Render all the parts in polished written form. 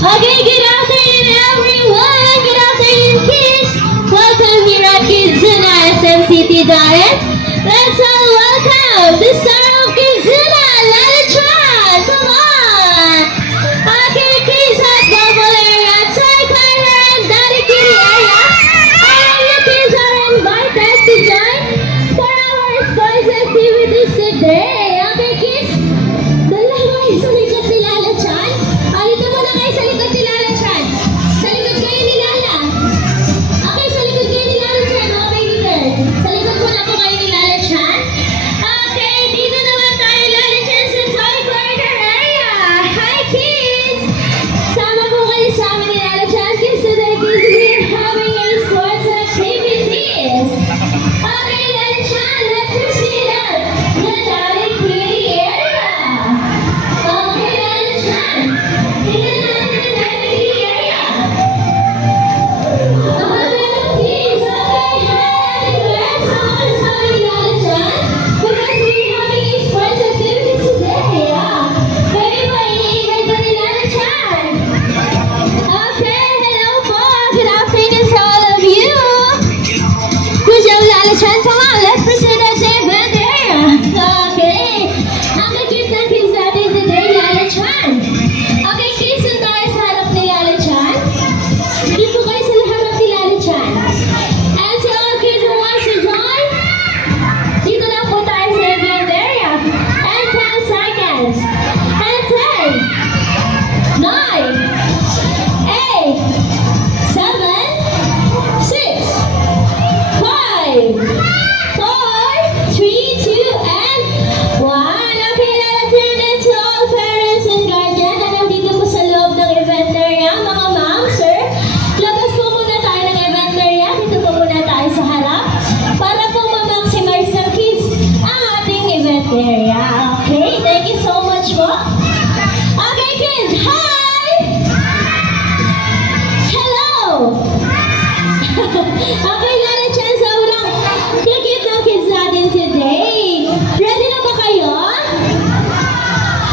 Okay, good afternoon everyone. Good afternoon kids. Welcome here at Kizuna SM City Diet. Let's all welcome the star of Kizuna, Lala Chan. Come on. Okay kids, at Bubble area, Toy Corner, and Daddy Kitty area. All of you kids are invited to join for our sports activities today. Okay kids, dalawa kayo sa likod ni Lala Chan. Dito muna kayo sa likod ni Lala Chan. Sa likod kayo ni Lala. Okay, sa likod kayo ni Lala Chan, mga baby girl. Sa likod muna po kayo ni Lala Chan. Okay, dito naman tayo Lala Chan sa Toy Corner area. Hi kids! Sama po kayo sa amin ni Lala Chan kids. Today kids, we're having a sports activities. Okay, Lala Chan, let's proceed up the Daddy Kitty area. Okay, Lala Chan. Tingnan natin ang Daddy Kitty area. Please, okay, hi. Let's all sama ni Lala Chan because we're having a sports activities today. Pwede ba i-invite ko ni Lala Chan? Okay, hello po. Good afternoon to all of you. Good job, Lala Chan. Come on, let's proceed at the event area. Okay. Ang cute na kids natin today, Lala Chan. Okay, kids, doon tayo sa harap ni Lala Chan. Dito kayo sa harap ni Lala Chan. And to all kids who wants to join, dito lang po tayo sa event area. And 10 seconds. And 10, 9, 8, 7, 6, 5, 4, 3, 2, and 1. Okay, Lala Chan, and to all parents and guardian na nandito po sa loob ng event area, mga ma'am, sir, labas po muna tayo ng event area. Dito po muna tayo sa harap para po ma-maximize ng kids ang ating event area. Okay, thank you so much po. Okay, kids, hi! Hello! Okay, Lala Chan, sa unang kikip ng kids natin today. Ready na ba kayo?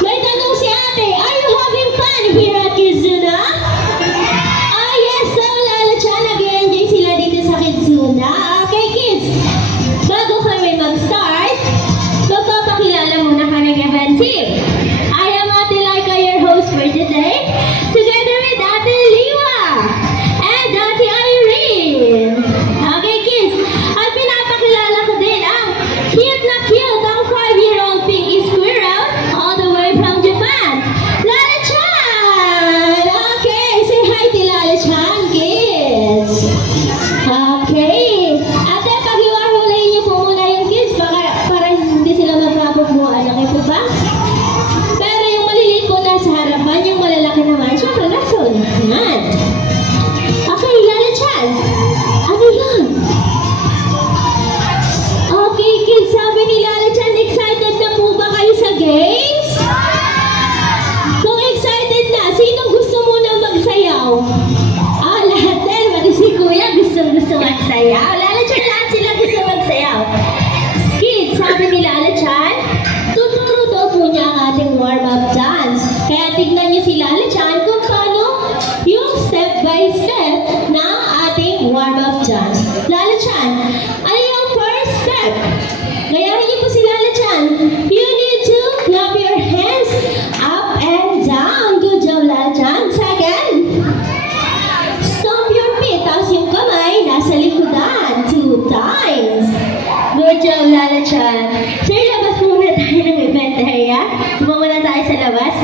May tanong si ate, are you having fun here at Kizuna? Ah, yes, so Lala Chan, nag-enjoy sila dito sa Kizuna. Okay, kids, bago kami mag-start, magpapakilala muna ka ng event team. I am Ate Laika, your host for today, together with Ate Liwa and Ate Irene. Okay, kids, at pinapakilala ko din ang cute na cute, ang 5-year-old Pinky Squirrel, all the way from Japan, Lala Chan! Okay, say hi to Lala Chan, kids. Okay, ate, pag-iwahulay niyo po muna yung kids para hindi sila magkapagbuhan. Okay po ba? Pero yung maliliit po nasa harapan, yung malalaki naman, syempre nasa unahan. Okay, Lala Chan. Ano yan? Okay, kids, sabi ni Lala Chan, excited na po ba kayo sa games? Kung excited na, sinong gusto muna magsayaw? Ah, lahat din. Pati si Kuya gusto magsayaw. Lala Chan, lahat sila gusto magsayaw. Kids, sabi ni Lala Chan, tuturo daw po niya ang ating warm-up dance. Kaya tignan niyo si Lala Chan kung paano yung step by step ng ating warm-up dance. Lala Chan, ano yung first step? Gayahin niyo po si Lala Chan. You need to clap your hands up and down. Good job, Lala Chan. Second, stomp your feet. Tapos yung kamay nasa likodan. 2 times. Good job, Lala Chan. Sir, labas muna tayo ng event area. Tumama na tayo sa labas.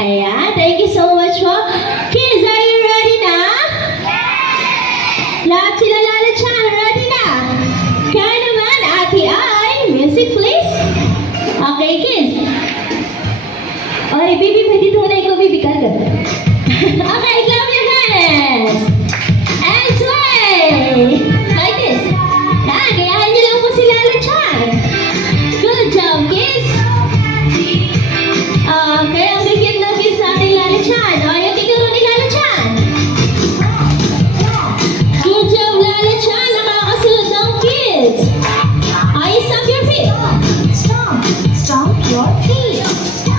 Ayan. Thank you so much po. Kids, are you ready na? Lahat sila Lala Chan, ready na? Kaya naman, Ate Ay, music please. Okay, kids. Okay, baby, pwede tunay ko, baby, karga. Okay, clap your hands. And sway. Like this. Yan, gayahin niyo lang po si Lala Chan. Good job, kids. Okay, ang bigyan ng kids natin, Lala Chan. O, yung tinuro ni Lala Chan. Good job, Lala Chan. Nakakasunod ng kids. Ay, stomp your feet. Stomp your feet.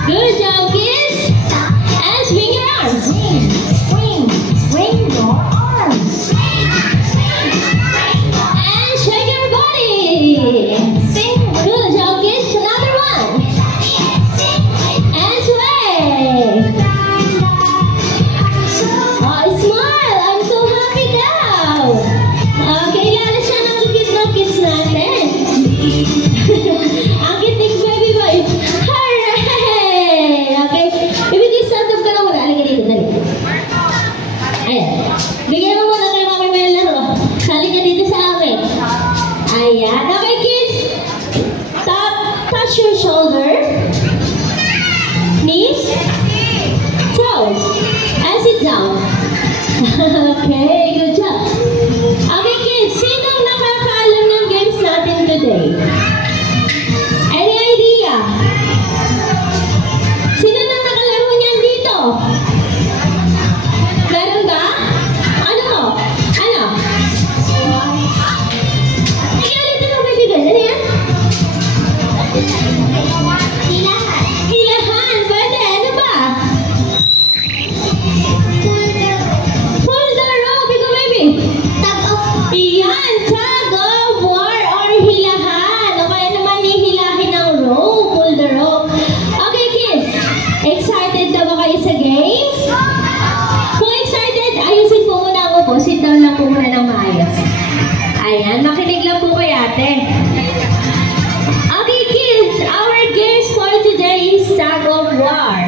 Good job, kids. And swing your arms. Okay, good job. Okay, kids, sinong nakakaalam ng games natin today? Any idea? Sino na nakalaro niyan dito? Meron ba? Ano? Ano? Ay, ulitin mo kaibigan. Ano yan? Hilahan. Hilahan. Pwede. Ano ba? Pull the rope. Ikaw, baby. Tug of war. Yan. Tug of war or hilahan. O kaya naman hihilahin ng rope. Pull the rope. Okay, kids. Excited na ba kayo sa games? Kung excited, ayusin po muna ako po. Sit down lang po muna ng maayos. Ayan. Makinig lang po kay ate. Okay, kids. Our games for today is tug of war.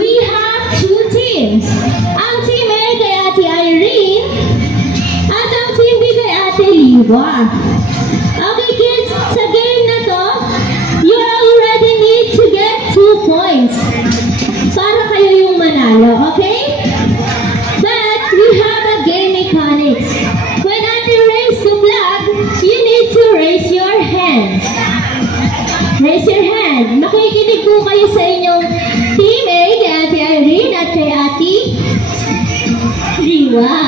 We have two teams. Ang team A kay Ate Irene at ang team B kay Ate Liwa. Okay, kids. Sa game na to, you already need to get 2 points para kayo yung manalo, okay? But we have a game mechanics. When Ate raise the flag, you need to raise your hands. Raise your hand. Makikinig po kayo sa inyong team A kay Ate Irene at kay Ate Liwa.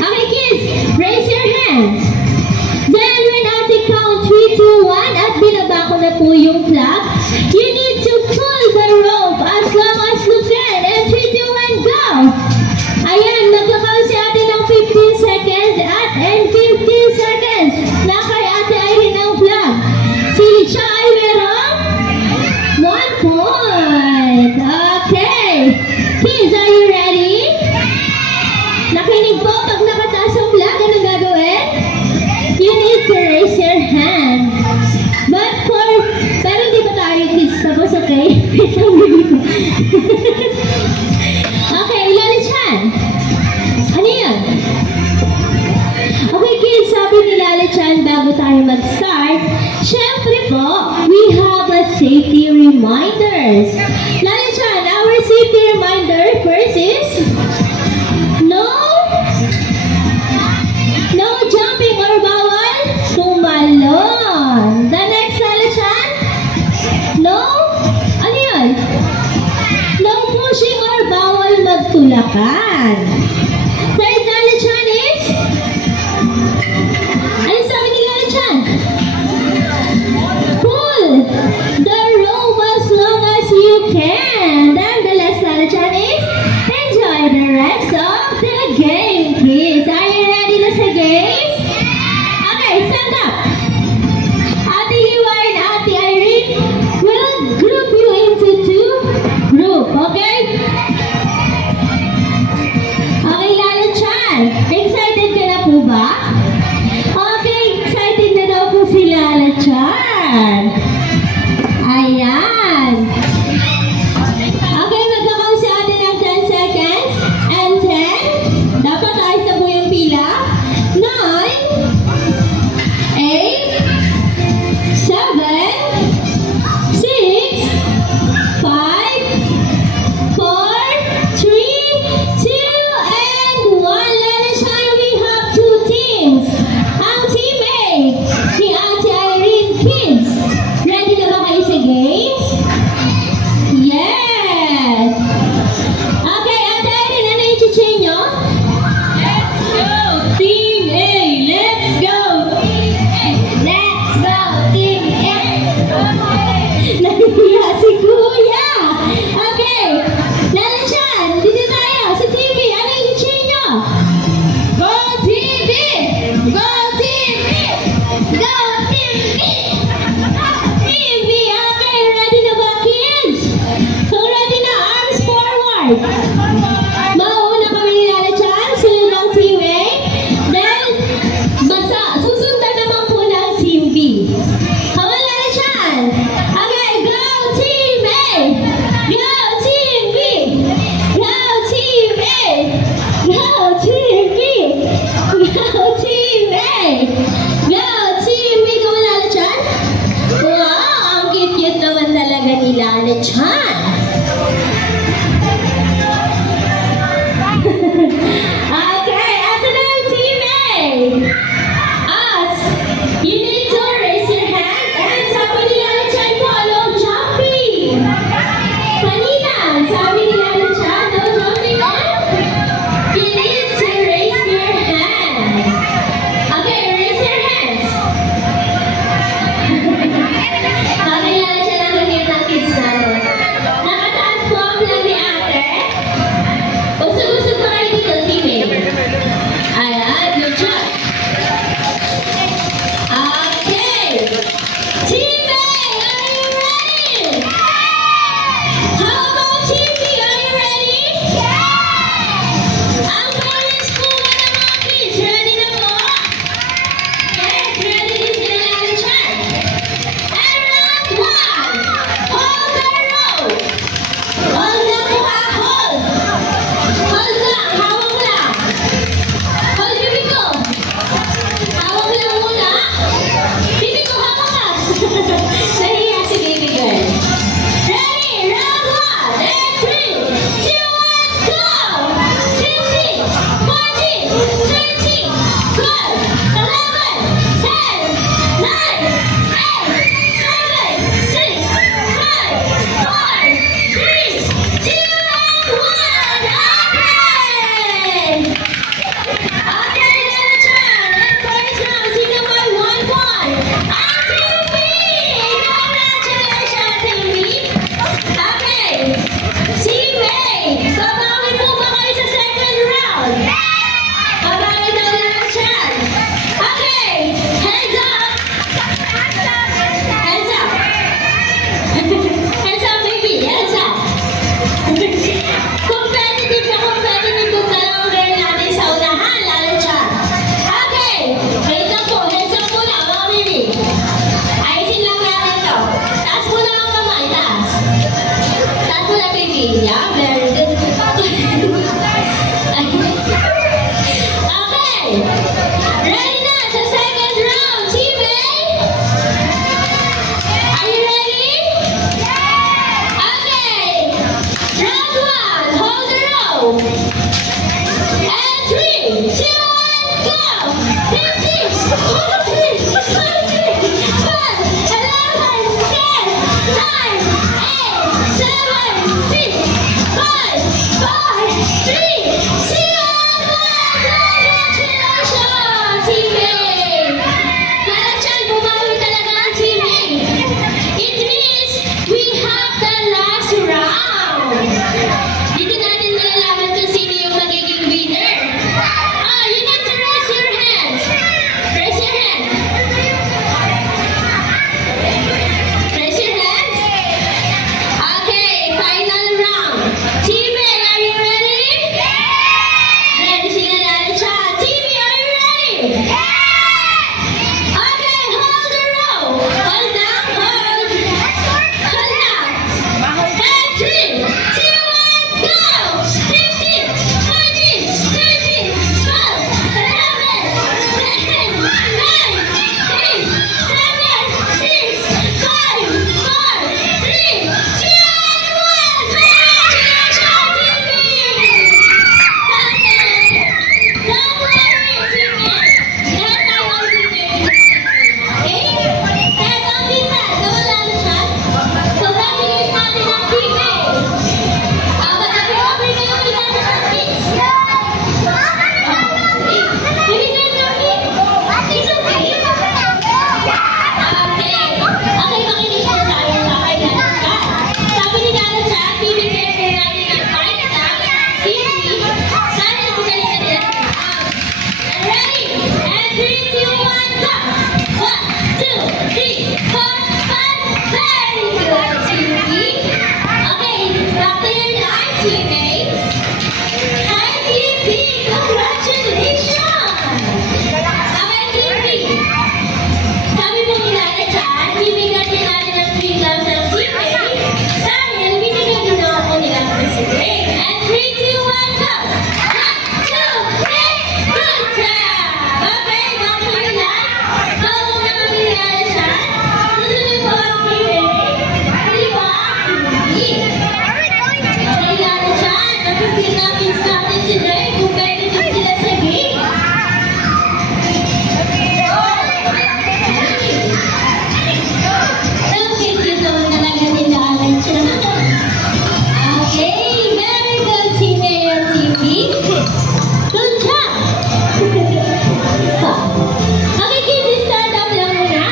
Okay, kids, raise your hands. Then when Ate count 3, 2, 1 at binaba ko na po yung flag, you need to pull the rope as long as you can. And 3, 2, 1, go! Ayan, magkakaw si Ate ng 15 seconds at 15 seconds na kay Ate Irene ang flag. Siya ay merong 1 point. Okay. Kids, are you ready? Nakinig po, pag nakataas ang flag, anong gagawin? You need to raise your hand. Pero hindi pa tayo kids tapos, okay? Okay, Lola Chan. Ano yan? Okay, kids, sabi ni Lola Chan bago tayo mag-start, syempre po, we have a safety reminders. Lola Chan, our safety reminder first is no jumping or bawal tumalon. The next, Lola Chan, ano yun? No pushing or bawal magtulakan. Third, Lola Chan is ano sabi ni Lola Chan? Pull the rope as long as you can. Then the last, Lola Chan is enjoy the rest of the game, please. Are you ready na sa games? Okay, stand up. Ate Liwa and Ate Irene will group you into 2 groups, okay? Okay, Lola Chan, excited ka na po ba? Okay, excited na daw po si Lola Chan. Ayan. Okay, magkakaw si ate ng 10 seconds. And 10. Dapat ayos na po yung pila. 9. 8. 7. 6. 5. 4. 3. 2. And 1. Lola Chan, we have 2 teams. Ang team A, ni Ate Irene, kids. And 3, 2, 1, go! 15, 14, 13, 12, 11, 10, 9, 8, 7, 6, 5, 4, 3, 2, 1, congratulations, Team A! Malachan, bumawi talaga ang Team A. It means we have the last round. Dito natin malalaman kung sino yung magiging winner. You need to raise your hand. Raise your hand. Raise your hand. Okay, final round. Team A, are you ready? Ready sila dahil siya. Team B, are you ready? Okay, hold the row. Hold down, hold. Hold down. And 3, 2, 1, go! 15, 14, 13, 12, 11, 10, 9, 8, 7, 6, 5, 4, 3, 2, 1. Congratulations, Team B! Don't worry, Team A. Lahat tayo ang winner. Okay? Kaya don't be sad. Nawala na siya. Congratulate natin ang Team A. Mag-happy-happy kayo kay Daddy Francis. Binigay niyo ni? It's okay. Okay, makinig po tayo sa kay Daddy Chan. Sabi ni Daddy Chan, bibigyan po natin ng 5 stars, Team B. Sana magaling na nila sa round. Ready? And 3, 2, 1, go! 1, 2, 3, 4, 5. Very good, Team B. Okay, back to your line, Team A. Hi, Team B! Congratulations! Okay, Team B. Sabi po nila na dyan, bibigyan din natin ng 3 gloves ng Team A dahil binigyan din naman po nila ang president. And 3, 2, 1, go! 1, 2, 3, good job! Okay, back to your line. Bawang na kami nila dyan. Susunod po ang Team A. Huli po ang Team B. Kailangan dyan, napipil natin sa atin today kung pwede din sila sa game. Okay, cute naman talaga nila Alan dyan. Okay, very good, Team A and Team B. Good job! Okay, kids, start up lang muna.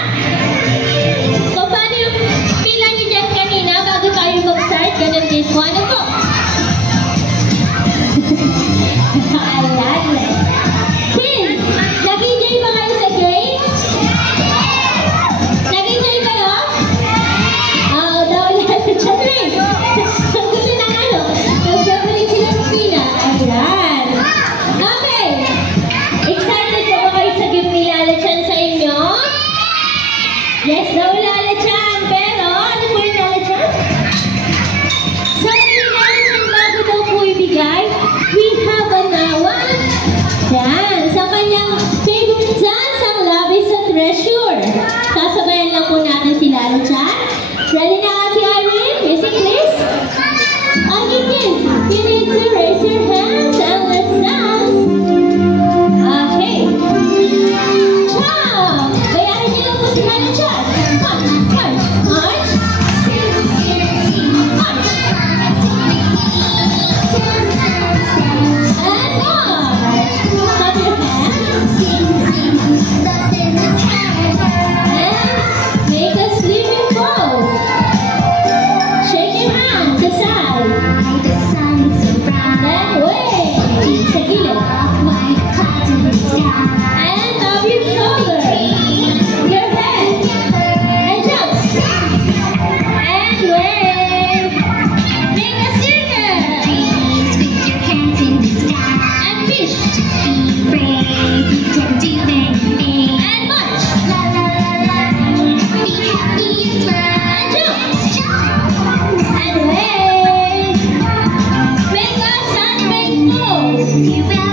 So, paano yung pila niyo dyan kanina bago tayo mag-start? Ganun din po. Ano po? Ayan. Kids, nag-enjoy ba kayo sa games? Nag-enjoy kayo? Nawala na dyan rin. Gusto na ano? Nagbabalik sila ng pila. Ayan. Okay. Excited ba kayo sa game ni Lala Chan sa inyo? Yes, Lala Chan. Pero, ano po yung Lala Chan? Sabi ni Lala Chan, bago daw po ibigay, we have a one dance. Sa kanyang favorite dance, ang Love is a Treasure. Sasabayan lang po natin si Lala Chan. Ready na, Ate Irene? Music, please. Okay, kids, you need to raise your hands and let's dance. Okay. Ciao! Bayaran niyo lang po si Lala Chan. March, march, march. March. And march. Clap your hands. And make a sleeping pose. Shake your hand to side. Then wave. Sa gilid. And up your shoulder. Your head. And jump. And wave. Make a circle. And fish. And march. And jump. And wave. Make a sunrise pose.